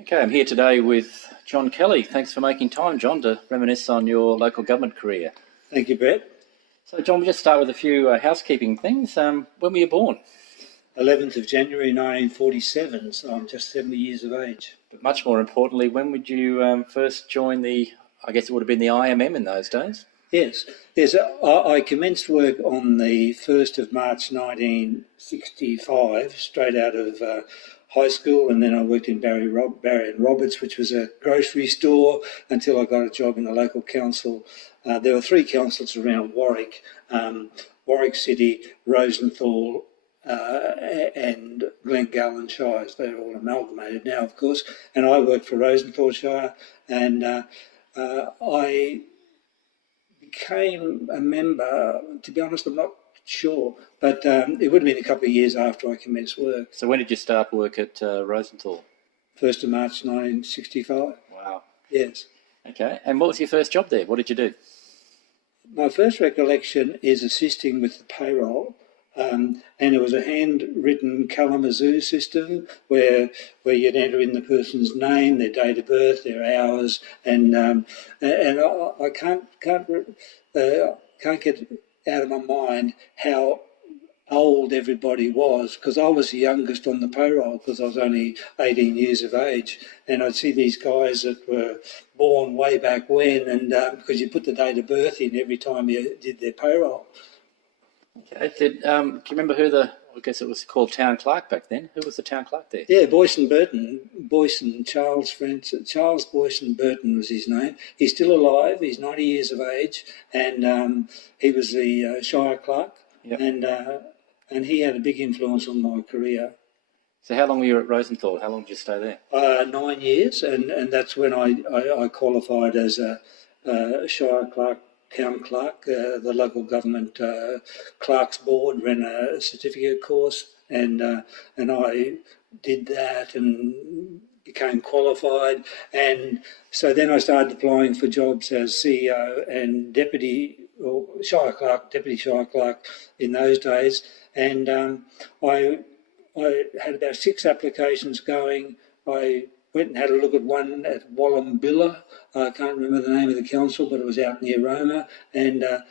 Okay, I'm here today with John Kelly. Thanks for making time, John, to reminisce on your local government career. Thank you, Brett. So, John, we'll just start with a few housekeeping things. When were you born? 11th of January 1947, so I'm just 70 years of age. But much more importantly, when would you first join I guess it would have been the IMM in those days? Yes. I commenced work on the 1st of March 1965, straight out of high school, and then I worked in Barry and Roberts, which was a grocery store, until I got a job in the local council. There were three councils around Warwick, Warwick City, Rosenthal, and Glengallen Shires. They're all amalgamated now, of course, and I worked for Rosenthal Shire, and I became a member. To be honest, I'm not sure, but it would have been a couple of years after I commenced work. So when did you start work at Rosenthal? 1st of March 1965. Wow. Yes. Okay, and what was your first job there? What did you do? My first recollection is assisting with the payroll. And it was a handwritten Kalamazoo system where you'd enter in the person's name, their date of birth, their hours, and I can't get out of my mind how old everybody was, because I was the youngest on the payroll because I was only 18 years of age, and I'd see these guys that were born way back when, and because you put the date of birth in every time you did their payroll. Okay. Do you remember who I guess it was called town clerk back then? Who was the town clerk there? Yeah, Charles Boyson Burton was his name. He's still alive. He's 90 years of age, and he was the Shire clerk. Yep. And he had a big influence on my career. So how long were you at Rosenthal? How long did you stay there? 9 years, and that's when I qualified as a Shire clerk. Town clerk, the local government clerks board ran a certificate course, and I did that and became qualified, and so then I started applying for jobs as CEO and deputy Shire clerk in those days, and I had about 6 applications going. I went and had a look at one at Wallumbilla. I can't remember the name of the council, but it was out near Roma. And I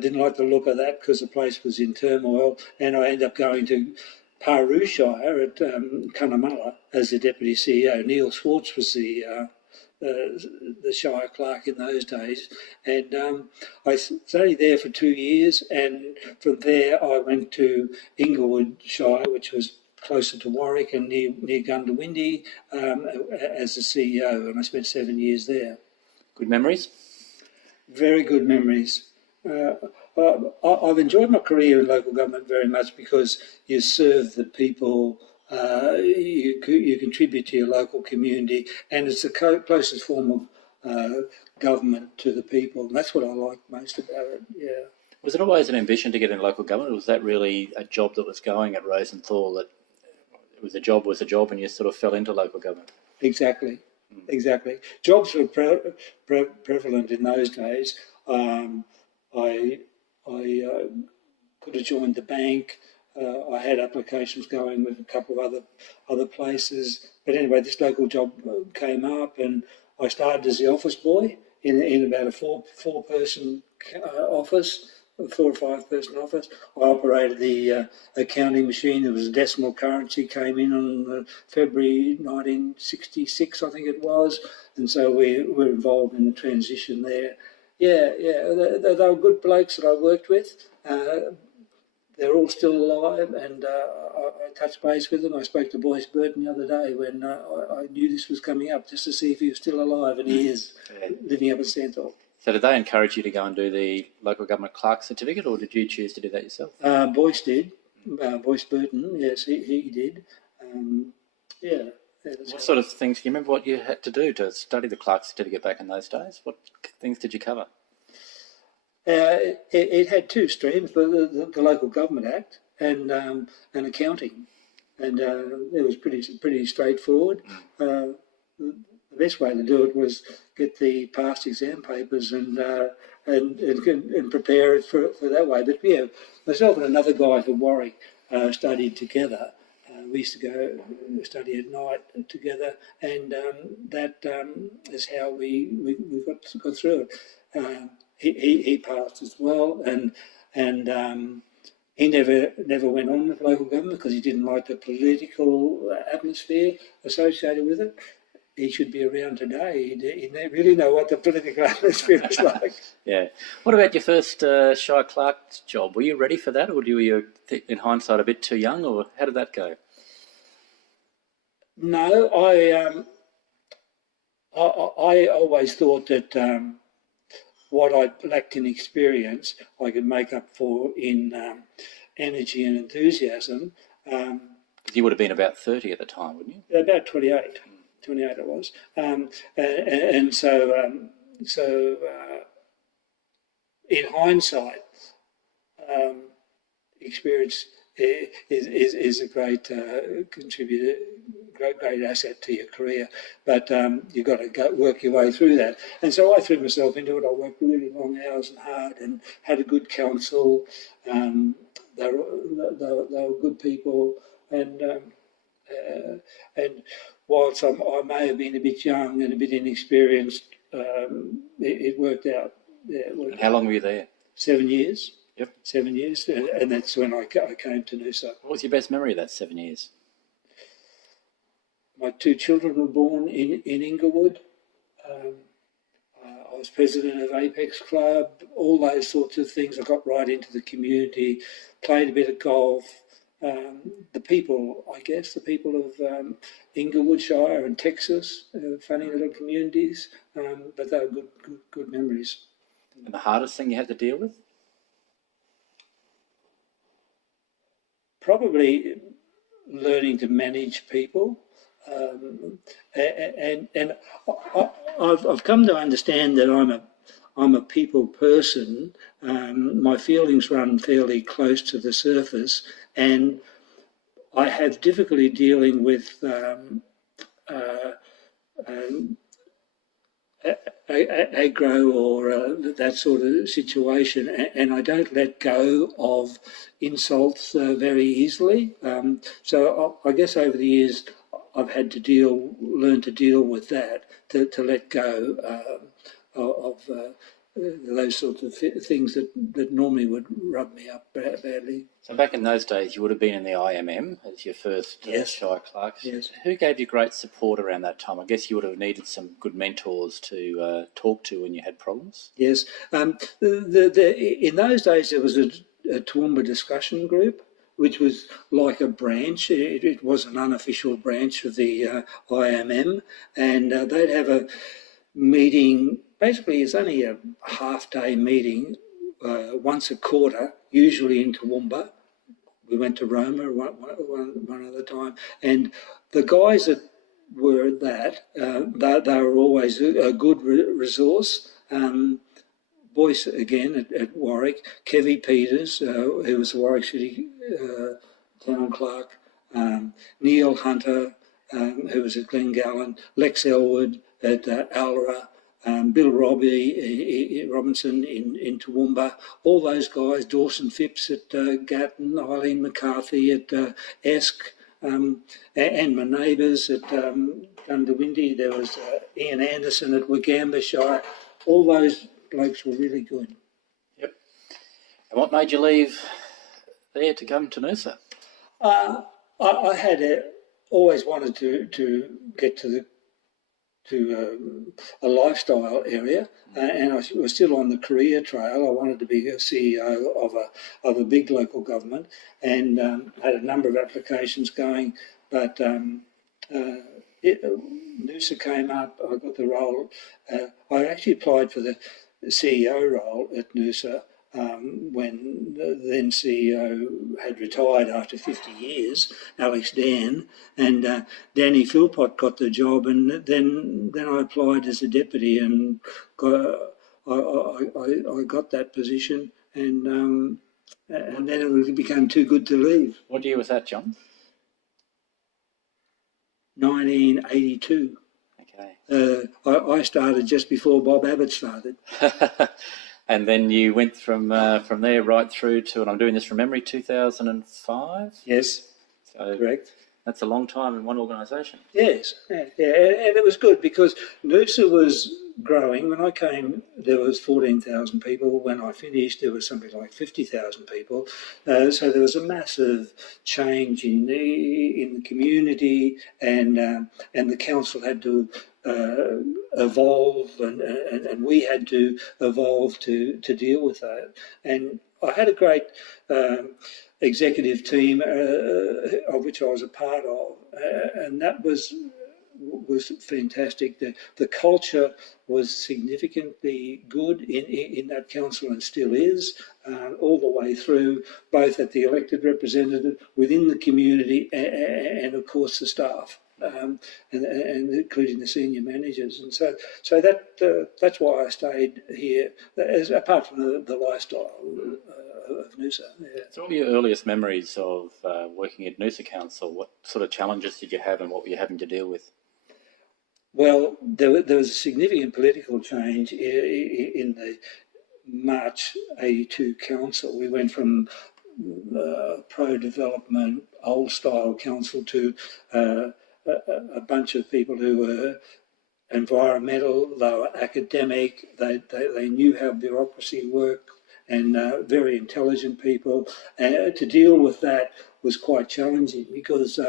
didn't like the look of that because the place was in turmoil. And I ended up going to Paru Shire at Cunnamulla as the deputy CEO. Neil Swartz was the Shire clerk in those days. And I stayed there for 2 years. And from there, I went to Inglewood Shire, which was closer to Warwick and near Gundawindi, as the CEO, and I spent 7 years there. Good memories? Very good memories. I've enjoyed my career in local government very much because you serve the people, you contribute to your local community, and it's the closest form of government to the people, and that's what I like most about it, yeah. Was it always an ambition to get in local government, or was that really a job that was going at Rosenthal, that was a job and you sort of fell into local government? Exactly. Jobs were prevalent in those days. I could have joined the bank. I had applications going with a couple of other places. But anyway, this local job came up, and I started as the office boy in about a four-person office. A 4 or 5 person office. I operated the accounting machine. There was a decimal currency came in on February 1966, I think it was, and so we were involved in the transition there. Yeah, they were good blokes that I worked with. They're all still alive, and I touched base with them. I spoke to Boyce Burton the other day when I knew this was coming up, just to see if he was still alive, and he is, living up at Santhal. So did they encourage you to go and do the local government clerk certificate, or did you choose to do that yourself? Boyce did. Boyce Burton, yes, he did. Yeah. What sort of things, do you remember what you had to do to study the clerk certificate back in those days? What things did you cover? It had 2 streams, the Local Government Act and accounting. And it was pretty straightforward. The best way to do it was get the past exam papers and prepare it for that way. But yeah, myself and another guy from Warwick studied together, We used to go study at night together, and that is how we got through it. He passed as well, and he never went on with local government because he didn't like the political atmosphere associated with it. He should be around today. He'd really know what the political atmosphere is like. Yeah. What about your first Shire Clerk job? Were you ready for that, or were you, in hindsight, a bit too young, or how did that go? No, I always thought that what I lacked in experience, I could make up for in energy and enthusiasm. You would have been about 30 at the time, wouldn't you? About 28. 28 it was. And so in hindsight, experience is a great contributor, great asset to your career. But you've got to work your way through that. And so I threw myself into it. I worked really long hours and hard and had a good council. They were good people. And whilst I may have been a bit young and a bit inexperienced, it worked out. Yeah, How long were you there? 7 years. Yep. 7 years, and that's when I came to Noosa. What was your best memory of that 7 years? My 2 children were born in Inglewood. I was president of Apex Club, all those sorts of things. I got right into the community, played a bit of golf. The people, I guess, the people of Inglewood Shire and Texas, funny little communities, but they were good memories. And the hardest thing you had to deal with? Probably learning to manage people. And I've come to understand that I'm a people person. My feelings run fairly close to the surface, and I have difficulty dealing with aggro or that sort of situation, and I don't let go of insults very easily. So I guess over the years I've had to learn to deal with that, to let go of those sorts of things that normally would rub me up badly. So back in those days, you would have been in the IMM as your first Shire Clerk. Yes. Who gave you great support around that time? I guess you would have needed some good mentors to talk to when you had problems. Yes. In those days, there was a Toowoomba discussion group, which was like a branch. It was an unofficial branch of the IMM, and they'd have a meeting. Basically, it's only a half-day meeting once a quarter, usually in Toowoomba. We went to Roma one other time, and the guys that were at that, they were always a good resource. Boyce again at Warwick, Kevy Peters, who was the Warwick City Town Clerk, Neil Hunter, who was at Glengallon, Lex Elwood at Alra, Bill Robinson in Toowoomba, all those guys, Dawson Phipps at Gatton, Eileen McCarthy at Esk, and my neighbours at Gundawindi. There was Ian Anderson at Wagamba Shire. All those blokes were really good. Yep. And what made you leave there to come to Noosa? I had always wanted to get to a lifestyle area, and I was still on the career trail. I wanted to be a CEO of a big local government, and had a number of applications going, but Noosa came up. I got the role. I actually applied for the CEO role at Noosa when the then CEO had retired after 50 years, Alex Dan, and Danny Philpott got the job, and then I applied as a deputy and I got that position, and then it became too good to leave. What year was that, John? 1982. Okay. I started just before Bob Abbott started. And then you went from there right through to, and I'm doing this from memory, 2005? Yes, So correct. That's a long time in one organisation. Yes, yeah, and it was good because Noosa was growing. When I came, there was 14,000 people. When I finished, there was something like 50,000 people. So there was a massive change in the community, and the council had to evolve, and we had to evolve to deal with that. And I had a great executive team of which I was a part of, and that was fantastic. The culture was significantly good in that council and still is, all the way through, both at the elected representative, within the community, and of course the staff. And including the senior managers, and so that's why I stayed here. As apart from the lifestyle of Noosa. Yeah. So, what were your earliest memories of working at Noosa Council? What sort of challenges did you have, and what were you having to deal with? Well, there was a significant political change in the March '82 council. We went from pro-development, old-style council to a bunch of people who were environmental, they were academic, they knew how bureaucracy worked, and very intelligent people. To deal with that was quite challenging because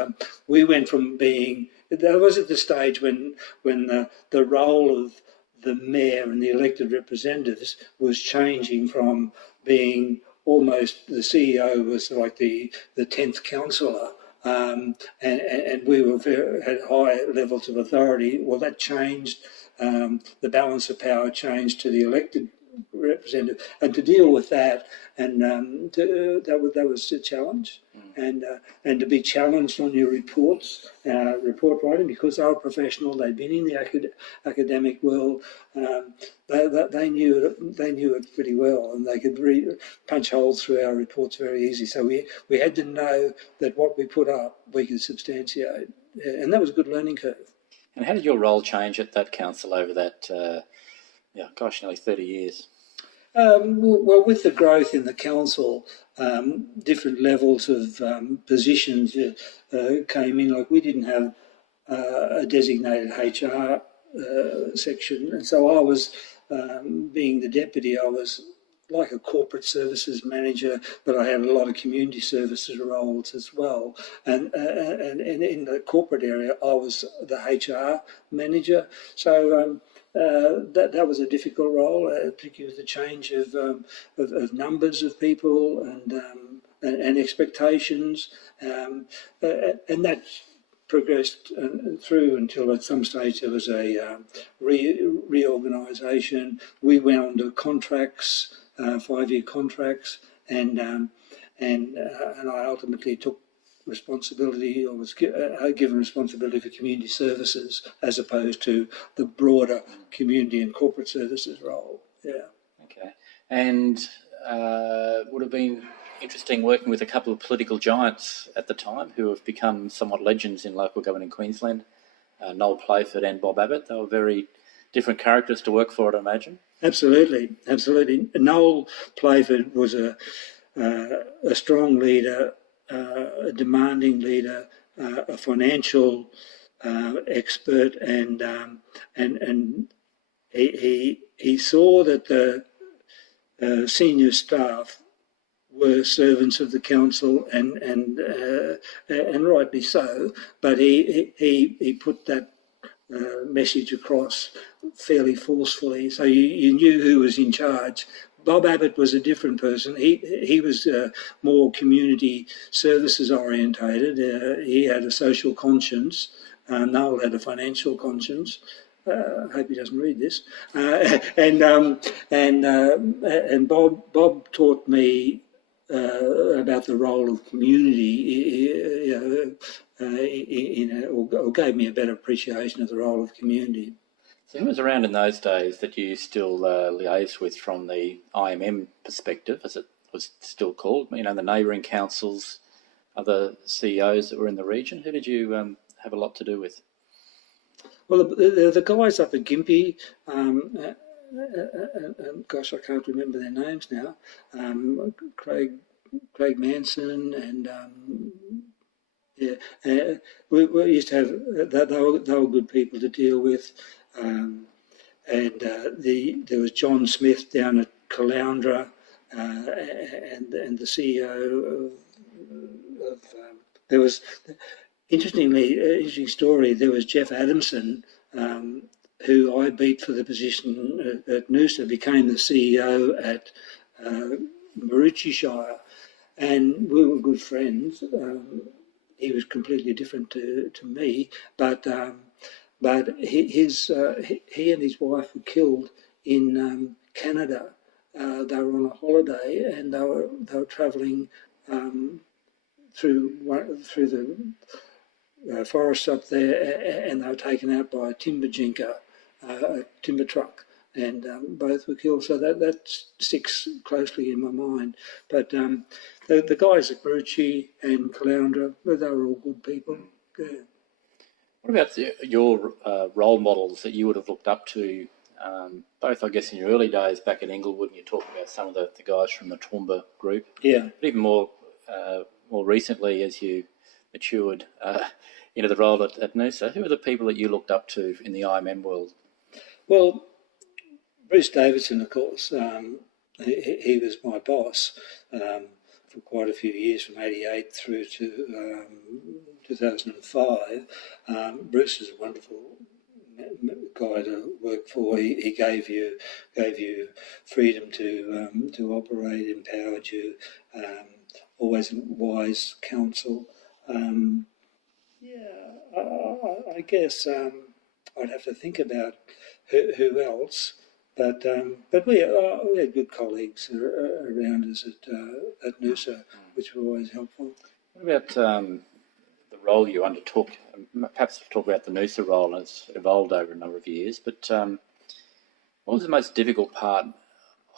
we went from being, that was at the stage when the role of the mayor and the elected representatives was changing from being almost, the CEO was like the 10th councillor, and we were had high levels of authority. Well, that changed. The balance of power changed to the elected representative, and to deal with that, and that was a challenge, and to be challenged on your reports, report writing, because they were professional, they'd been in the academic world, they knew it pretty well, and they could punch holes through our reports very easy. So we had to know that what we put up we could substantiate, and that was a good learning curve. And how did your role change at that council over that, nearly 30 years? Well, with the growth in the council, different levels of positions came in. Like, we didn't have a designated HR section, and so I was, being the deputy, I was like a corporate services manager, but I had a lot of community services roles as well. And in the corporate area, I was the HR manager. So that was a difficult role, particularly with the change of numbers of people and expectations, and that progressed through until at some stage there was a reorganisation. We went on to contracts, 5-year contracts, and I ultimately took responsibility, or was given responsibility for community services as opposed to the broader community and corporate services role. Yeah. Okay. And would have been interesting working with a couple of political giants at the time who have become somewhat legends in local government in Queensland, Noel Playford and Bob Abbott. They were very different characters to work for, I'd imagine. Absolutely. Noel Playford was a strong leader, a demanding leader, a financial expert, and he saw that the senior staff were servants of the council, and rightly so. But he put that message across fairly forcefully, so you knew who was in charge. Bob Abbott was a different person. He was more community services orientated. He had a social conscience. Noel had a financial conscience. I hope he doesn't read this. And Bob taught me about the role of community, or gave me a better appreciation of the role of community. So who was around in those days that you still liaised with from the IMM perspective, as it was still called? You know, the neighbouring councils, other CEOs that were in the region. Who did you have a lot to do with? Well, the guys up at Gympie, gosh, I can't remember their names now. Craig Manson and yeah. We used to have they were good people to deal with, and there was John Smith down at Caloundra, and the CEO of there was interesting story. There was Jeff Adamson, who I beat for the position at Noosa, became the CEO at Maroochy Shire, and we were good friends. He was completely different to me, but he and his wife were killed in Canada. They were on a holiday and they were travelling through the forests up there, and they were taken out by a timber jinker, a timber truck, and both were killed. So that sticks closely in my mind. But the guys at Maroochy and Caloundra, they were all good people. Yeah. What about your role models that you would have looked up to, both, I guess, in your early days back in Inglewood, and you talk about some of the guys from the Toowoomba group, Yeah. but even more recently as you matured into the role at Noosa, who are the people that you looked up to in the IMM world? Well, Bruce Davidson, of course, he was my boss for quite a few years, from '88 through to 2005. Bruce is a wonderful guy to work for. He gave you freedom to operate, empowered you, always wise counsel. Yeah, I guess I'd have to think about who else, but we had good colleagues around us at Noosa, which were always helpful. What about the role you undertook? Perhaps talk about the Noosa role, and it's evolved over a number of years, but what was the most difficult part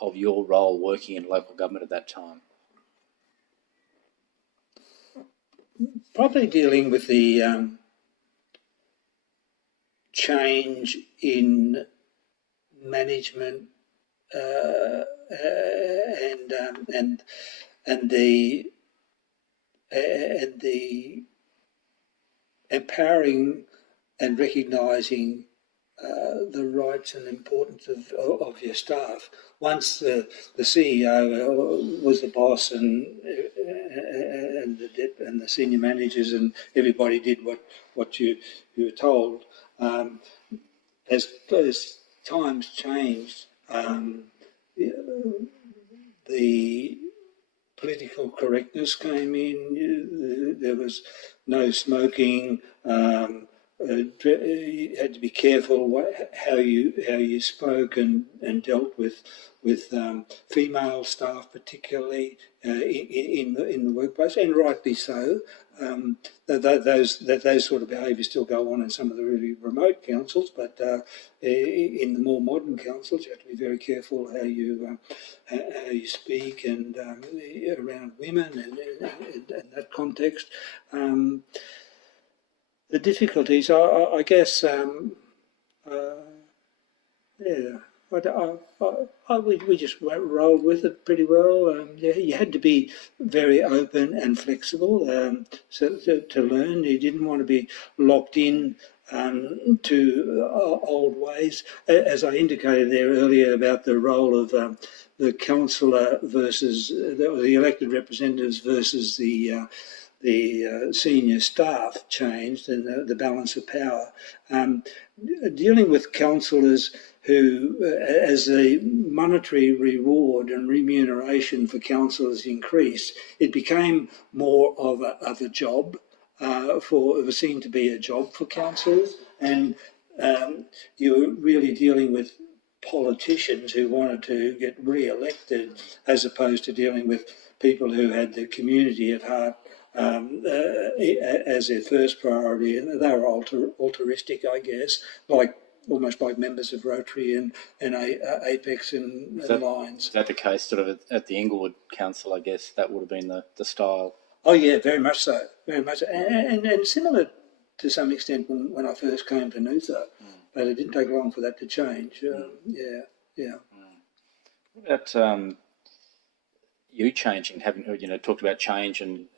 of your role working in local government at that time? Probably dealing with the change in management and the empowering and recognising the rights and importance of your staff. Once the CEO was the boss, and the senior managers and everybody did what you were told. As times changed, the political correctness came in. There was no smoking. You had to be careful how you spoke and dealt with female staff, particularly in the workplace, and rightly so. Those sort of behaviours still go on in some of the really remote councils, but in the more modern councils, you have to be very careful how you speak and around women and that context. The difficulties, I guess, we just rolled with it pretty well. You had to be very open and flexible to learn. You didn't want to be locked in to old ways. As I indicated there earlier about the role of the councillor versus the elected representatives versus the senior staff changed, and the balance of power. Dealing with councillors who, as the monetary reward and remuneration for councillors increased, it became more of a job. It was seen to be a job for councillors, and you were really dealing with politicians who wanted to get re-elected, as opposed to dealing with people who had the community at heart as their first priority, and they were altruistic, I guess, almost like members of Rotary and Apex and Lions. Is that the case sort of at the Inglewood Council, I guess? That would have been the style? Oh yeah, very much so, and similar to some extent when I first came to Noosa, but it didn't take long for that to change. Yeah. What about you changing, having talked about change and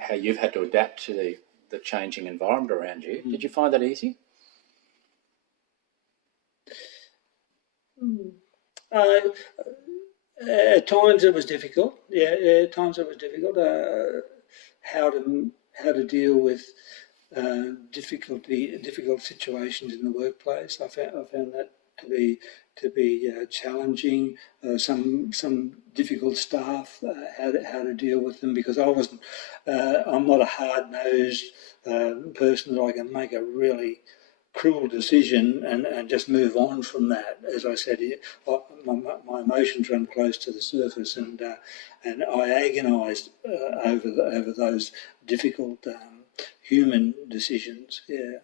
how you've had to adapt to the changing environment around you. Did you find that easy? Uh, at times it was difficult. At times it was difficult. How to deal with difficult situations in the workplace. I found that to be challenging. Some difficult staff, how to deal with them, because I'm not a hard nosed person that I can make a really cruel decision and just move on from that. As I said, my emotions run close to the surface, and I agonised over those difficult human decisions. Yeah.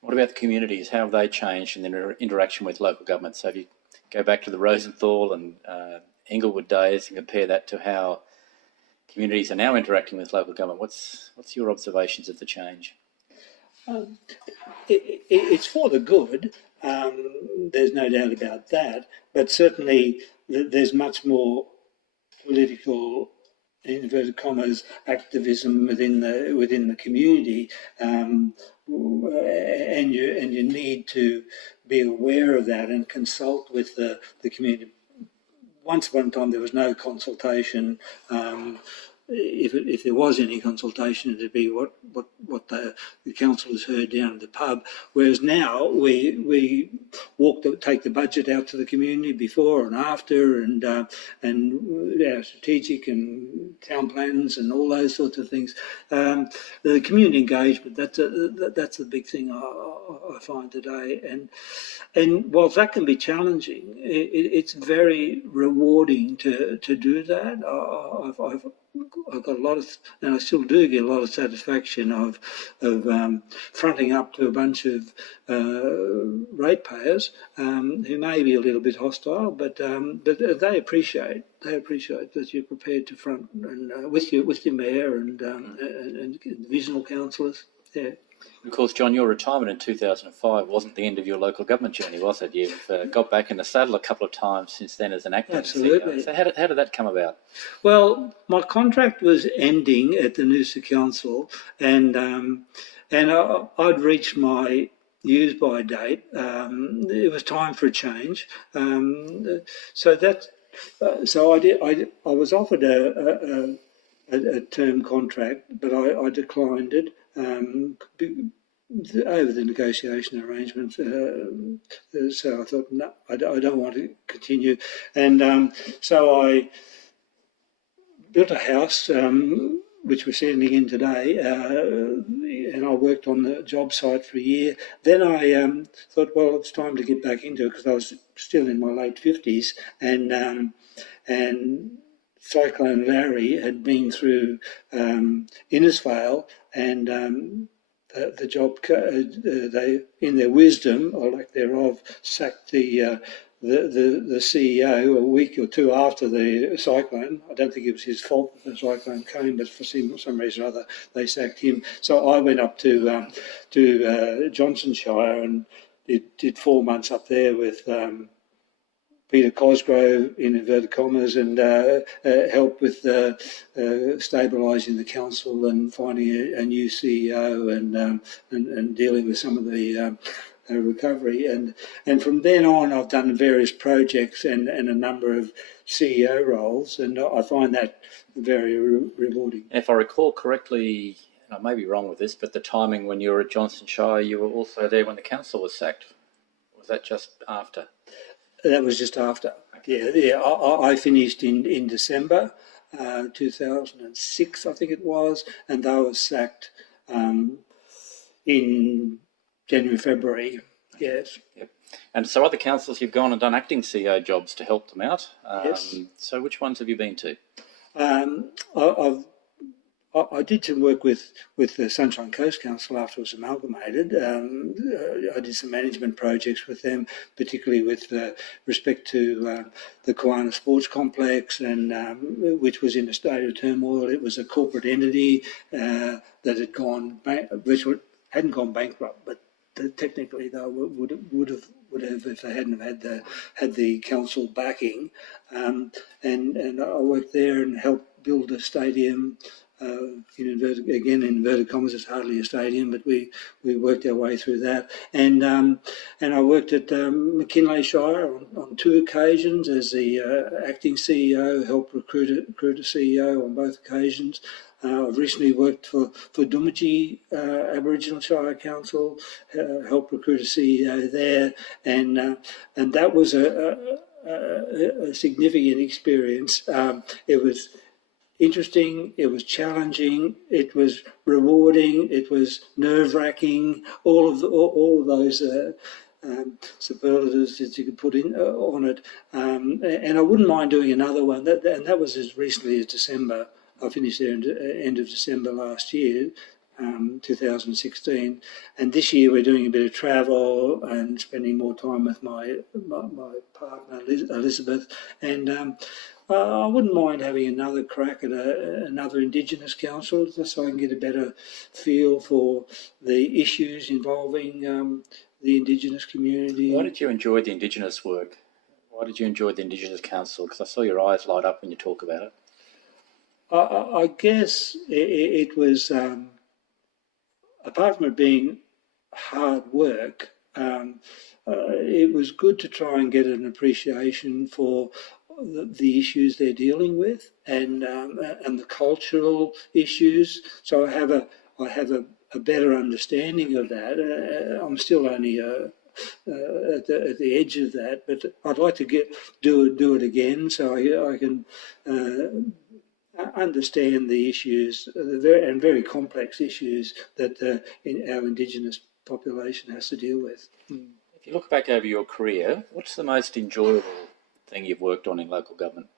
What about the communities? How have they changed in their interaction with local government? So if you go back to the Rosenthal and Inglewood days and compare that to how communities are now interacting with local government, what's your observations of the change? It's for the good. There's no doubt about that. But certainly, there's much more political, in inverted commas, activism within the community, and you need to be aware of that and consult with the community. Once upon a time, there was no consultation. If there was any consultation, it'd be what the councillors heard down at the pub. Whereas now we take the budget out to the community before and after, and our strategic and town plans and all those sorts of things. The community engagement, that's a big thing I find today, and whilst that can be challenging, it's very rewarding to do that. I've got a lot of, and I still do get a lot of satisfaction of fronting up to a bunch of ratepayers who may be a little bit hostile, but they appreciate that you're prepared to front and with your mayor and divisional councillors. Yeah. Of course, John, your retirement in 2005 wasn't the end of your local government journey, was it? You've got back in the saddle a couple of times since then as an acting Absolutely. CEO. So how did that come about? Well, my contract was ending at the Noosa Council, and I'd reached my use-by date. It was time for a change. So I did. I was offered a term contract, but I declined it. Over the negotiation arrangements, so I thought, no, I don't want to continue, and so I built a house, which we're settling in today, and I worked on the job site for a year. Then I thought, well, it's time to get back into it, because I was still in my late 50s, and Cyclone Larry had been through Innisfail, and the job, they, in their wisdom or lack thereof, sacked the CEO a week or two after the cyclone. I don't think it was his fault that the cyclone came, but for some reason or other they sacked him. So I went up to Johnsonshire and did 4 months up there with Peter Cosgrove, in inverted commas, and helped with stabilising the council and finding a new CEO and dealing with some of the recovery. And from then on, I've done various projects and a number of CEO roles, and I find that very rewarding. And if I recall correctly, and I may be wrong with this, but the timing when you were at Johnsonshire, you were also there when the council was sacked. Was that just after? That was just after. Yeah. I finished in December 2006, I think it was, and they were sacked in January, February. Yes. Yep. And so other councils, you've gone and done acting CEO jobs to help them out. Yes. So which ones have you been to? I did some work with the Sunshine Coast Council after it was amalgamated. I did some management projects with them, particularly with respect to the Kiwana Sports Complex, and which was in a state of turmoil. It was a corporate entity that had hadn't gone bankrupt, but technically they would have if they hadn't had the council backing. And I worked there and helped build a stadium. in inverted commas, it's hardly a stadium, but we worked our way through that. And I worked at McKinley Shire on 2 occasions as the acting CEO, helped recruit a CEO on both occasions. I've recently worked for Doomadgee Aboriginal Shire Council, helped recruit a CEO there, and that was a significant experience. It was interesting, it was challenging, it was rewarding, it was nerve-wracking, all of those superlatives that you could put in on it. And I wouldn't mind doing another one, and that was as recently as December. I finished there at the end of December last year, 2016, and this year we're doing a bit of travel and spending more time with my partner Elizabeth, and I wouldn't mind having another crack at another Indigenous council, just so I can get a better feel for the issues involving the Indigenous community. Why did you enjoy the Indigenous work? Why did you enjoy the Indigenous Council? Because I saw your eyes light up when you talk about it. I guess it was, apart from it being hard work, it was good to try and get an appreciation for the issues they're dealing with and the cultural issues. So I have a better understanding of that. I'm still only at the edge of that, but I'd like to do it again so I can understand the issues, very complex issues that our Indigenous population has to deal with. If you look back over your career, what's the most enjoyable thing you've worked on in local government?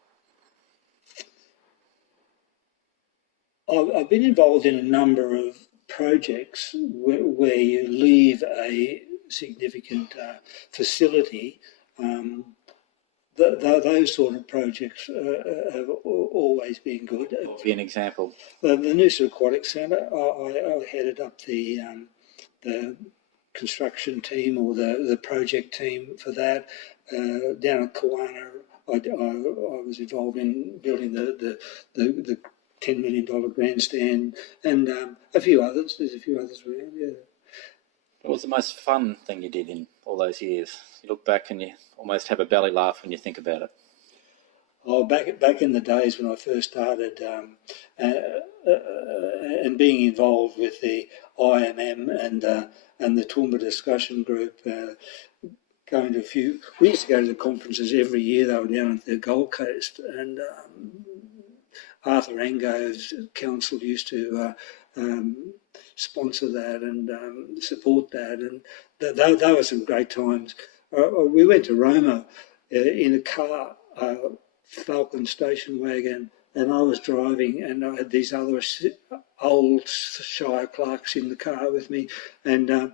I've been involved in a number of projects where you leave a significant facility. Those sort of projects have always been good. What would be an example? The Noosa Aquatic Centre, I headed up the construction team or the project team for that. Down at Kawana, I was involved in building the $10 million grandstand and a few others. There's a few others around, yeah. What was the most fun thing you did in all those years? You look back and you almost have a belly laugh when you think about it. Oh, back in the days when I first started and being involved with the IMM and the Toowoomba discussion group, going to a few. We used to go to the conferences every year. They were down at the Gold Coast, and Arthur Ango's council used to sponsor that and support that, and they were some great times. We went to Roma in a car, Falcon station wagon, and I was driving, and I had these other old Shire clerks in the car with me, and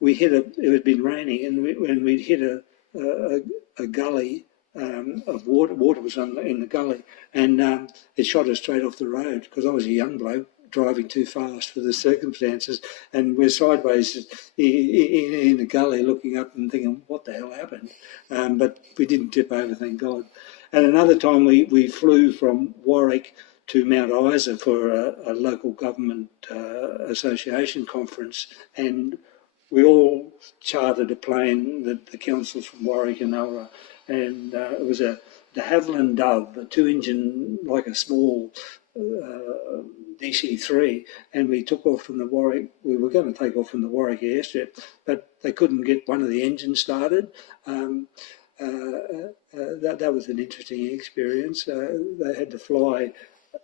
we hit it had been raining, and we'd hit a gully of water. Water was in the gully, and it shot us straight off the road because I was a young bloke driving too fast for the circumstances, and we're sideways in the gully looking up and thinking, what the hell happened? But we didn't tip over, thank God. And another time we flew from Warwick to Mount Isa for a local government association conference, and we all chartered a plane, the councils from Warwick and Ulra, and it was a de Havilland Dove, a 2-engine, like a small DC-3, and we took off from the Warwick. We were going to take off from the Warwick airstrip, but they couldn't get one of the engines started. That was an interesting experience. They had to fly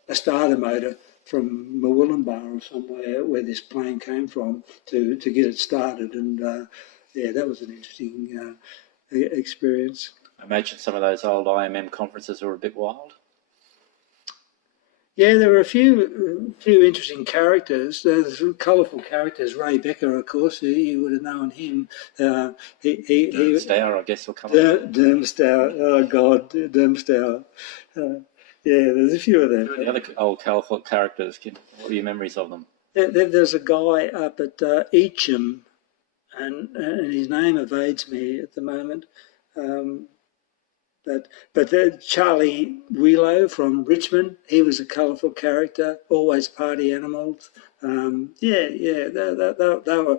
a starter motor from Murwillumbah or somewhere where this plane came from to get it started, and that was an interesting experience. I imagine some of those old IMM conferences were a bit wild. Yeah, there were a few interesting characters. There's some colourful characters. Ray Becker, of course, you would have known him. Dermstower, I guess, will come. Dermstower, oh God, Dermstower. Yeah, there's a few of them. The other old colourful characters, what are your memories of them? There's a guy up at Eacham, and his name evades me at the moment. But Charlie Wheelo from Richmond, he was a colourful character, always party animals. They were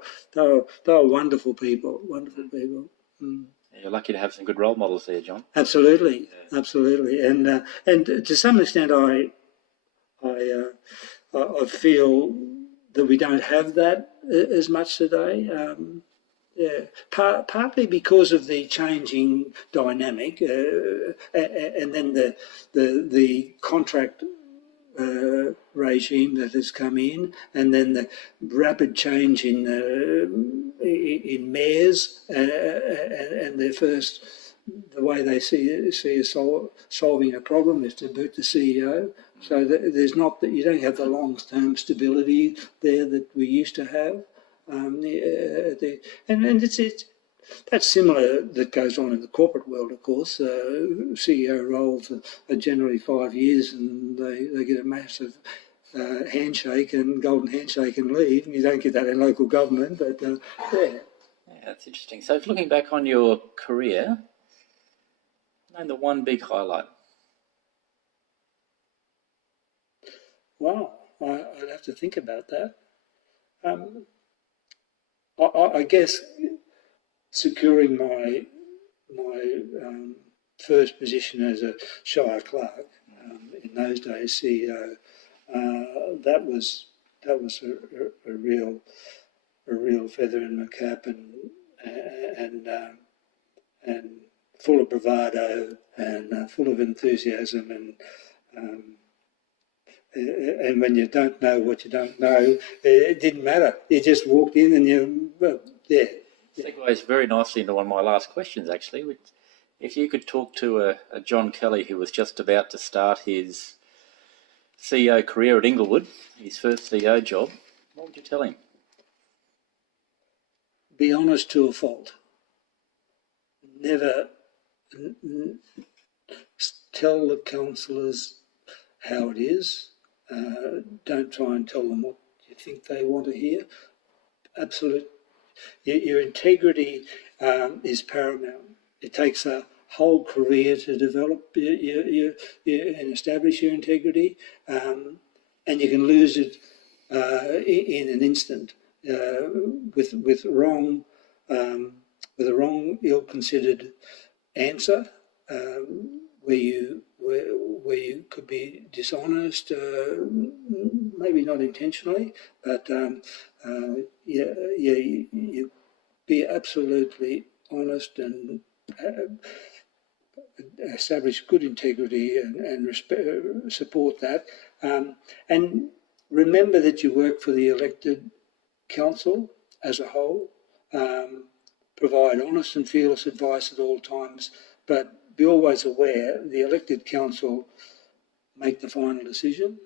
wonderful people, wonderful people. Mm. You're lucky to have some good role models there, John. Absolutely, absolutely, and to some extent, I feel that we don't have that as much today. Partly because of the changing dynamic, and then the contract regime that has come in, and then the rapid change in mayors and the way they see solving a problem is to boot the CEO. So there's not that you don't have the long-term stability there that we used to have. And it's that's similar that goes on in the corporate world, of course. CEO roles are generally 5 years, and they get a massive handshake and golden handshake and leave. You don't get that in local government, but Yeah, that's interesting. So, looking back on your career, name the one big highlight. Wow, I'd have to think about that. I guess securing my first position as a Shire clerk, in those days CEO, that was a real feather in my cap, and full of bravado and full of enthusiasm, and when you don't know what you don't know, it didn't matter. You just walked in and Segues very nicely into one of my last questions, actually. If you could talk to a John Kelly who was just about to start his CEO career at Inglewood, his first CEO job, what would you tell him? Be honest to a fault. Never tell the councillors how it is. Don't try and tell them what you think they want to hear. Absolute. Your integrity is paramount. It takes a whole career to develop and establish your integrity, and you can lose it in an instant with wrong, with a wrong, ill-considered answer, where you could be dishonest, maybe not intentionally, but you be absolutely honest and establish good integrity and support that, and remember that you work for the elected council as a whole. Provide honest and fearless advice at all times, but be always aware the elected council make the final decision,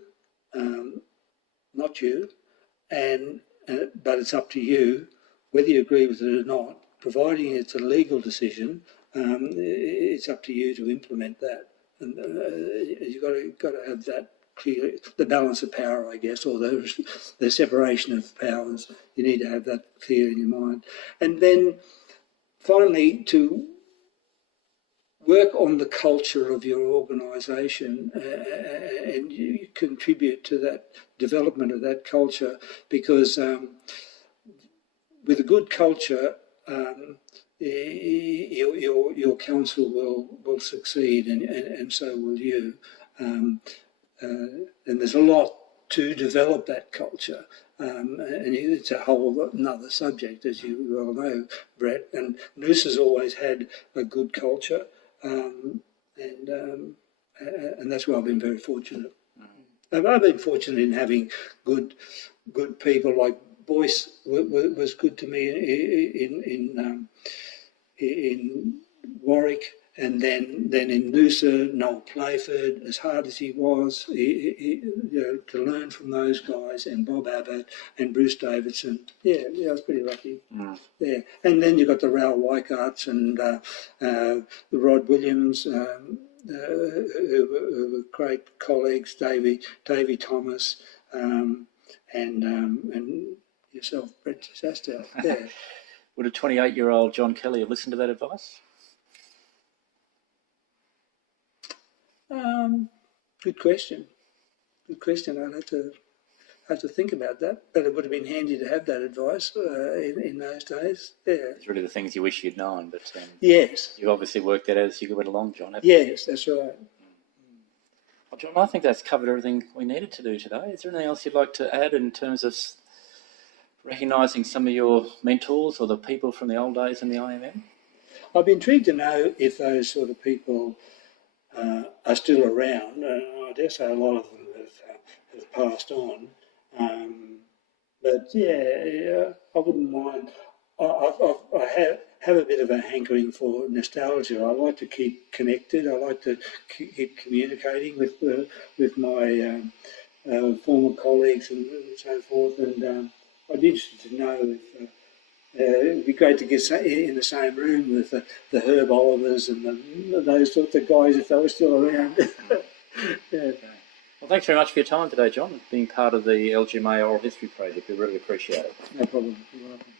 not you, but it's up to you whether you agree with it or not. Providing it's a legal decision, it's up to you to implement that, and you've got to have that clear. The balance of power, I guess, or the separation of powers. You need to have that clear in your mind, and then finally to work on the culture of your organisation, and you contribute to that development of that culture, because with a good culture, your council will succeed, and so will you. And there's a lot to develop that culture. And it's a whole another subject, as you well know, Brett. And Noosa's always had a good culture, and that's why I've been very fortunate. I've been fortunate in having good people. Like Boyce was good to me in Warwick, and then in Noosa, Noel Playford, as hard as he was, to learn from those guys, and Bob Abbott and Bruce Davidson. Yeah, I was pretty lucky. Yeah, and then you've got the Raoul Weikarts and the Rod Williams, who were great colleagues, Davy Thomas, and yourself, Brett Sastel. Yeah. Would a 28-year-old John Kelly have listened to that advice? Good question. Good question. I'd have to think about that. But it would have been handy to have that advice in those days. Yeah. It's really the things you wish you'd known, but Yes. you've obviously worked that out as you went along, John. Yes, that's right. Well, John, I think that's covered everything we needed to do today. Is there anything else you'd like to add in terms of recognising some of your mentors or the people from the old days in the IMM? I'd be intrigued to know if those sort of people are still around. I dare say a lot of them have passed on. But yeah, I wouldn't mind. I have a bit of a hankering for nostalgia. I like to keep connected. I like to keep communicating with my former colleagues and so forth. And I'd be interested to know if it would be great to get in the same room with the Herb Olivers and those sorts of guys if they were still around. Yeah. Well, thanks very much for your time today, John, being part of the LGMA Oral History Project. We really appreciate it. No problem. You're welcome.